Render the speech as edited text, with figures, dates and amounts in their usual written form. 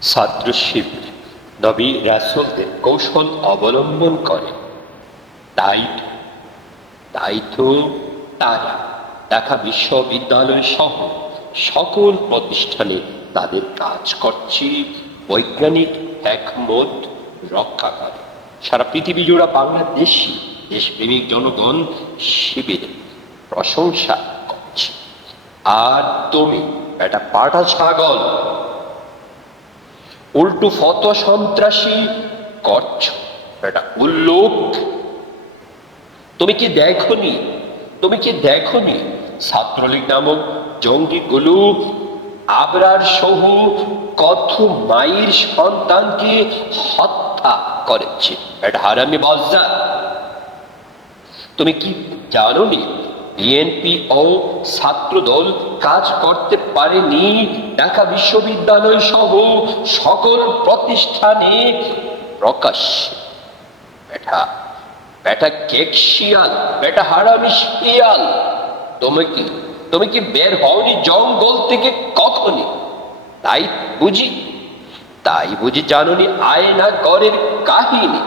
ছাত্র শিবির নবী রাসূলদের কৌশল অবলম্বন করে। তাই তাই তো তারা ঢাকা বিশ্ববিদ্যালয় সহ সকল প্রতিষ্ঠানে তাদের কাজ করছে বৈজ্ঞানিক একমত রক্ষা করে। সারা পৃথিবী জুড়ে বাংলাদেশি দেশপ্রেমিক জনগণ শিবিরের প্রশংসা করছে। আর তুমি এটা পাটা ছাগল উল্টো ফতোয়া সন্ত্রাসী করছো, এটা উল্লুক। তুমি কি দেখনি ছাত্রলীগ নামক জঙ্গিগুলো আবরার সহ কত মায়ের সন্তানকে হত্যা করেছে? এটা হারামি বজ্জাত। তুমি কি জানোনি বিএনপি ও ছাত্রদল কাজ করতে পারেনি ঢাকা বিশ্ববিদ্যালয় সহ সকল প্রতিষ্ঠানে প্রকাশ্যে? বেটা কেক শিয়াল, বেটা হারামি শিয়াল, তুমি কি বের হওনি জঙ্গল থেকে কখনই? তাই বুঝি জানোনি আয়না ঘরের কাহিনী?